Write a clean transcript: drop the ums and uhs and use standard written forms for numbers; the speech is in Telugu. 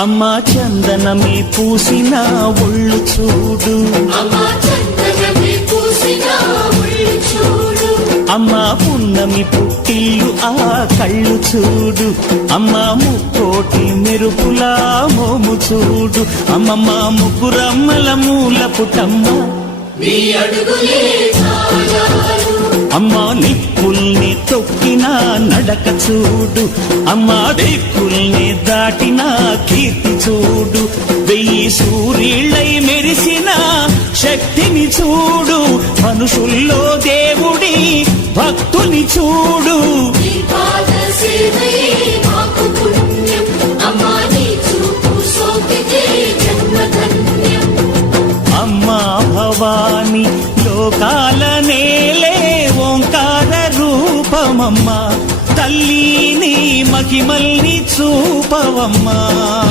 అమ్మా చందనమే పూసిన ఒళ్ళు చూడు, అమ్మా పున్నమి పుట్టిల్లు ఆ కళ్ళు చూడు, అమ్మా ముక్కోటి మెరుపులా మోము చూడు, అమ్మమ్మ ముగ్గురమ్మల మూల పుటమ్మ అమ్మా నిప్పుల్ని తొక్కిన నడక చూడు, అమ్మా దిక్కుల్ని దాటిన కీర్తి చూడు, 1000 సూర్యుళ్ళై మెరిసిన శక్తిని చూడు, మనుషుల్లో దేవుడి భక్తుని చూడు. అమ్మా భవాని లోకాల నేలే ఓంకార రూపమమ్మా, తల్లిని మహిమల్ని చూపవమ్మా.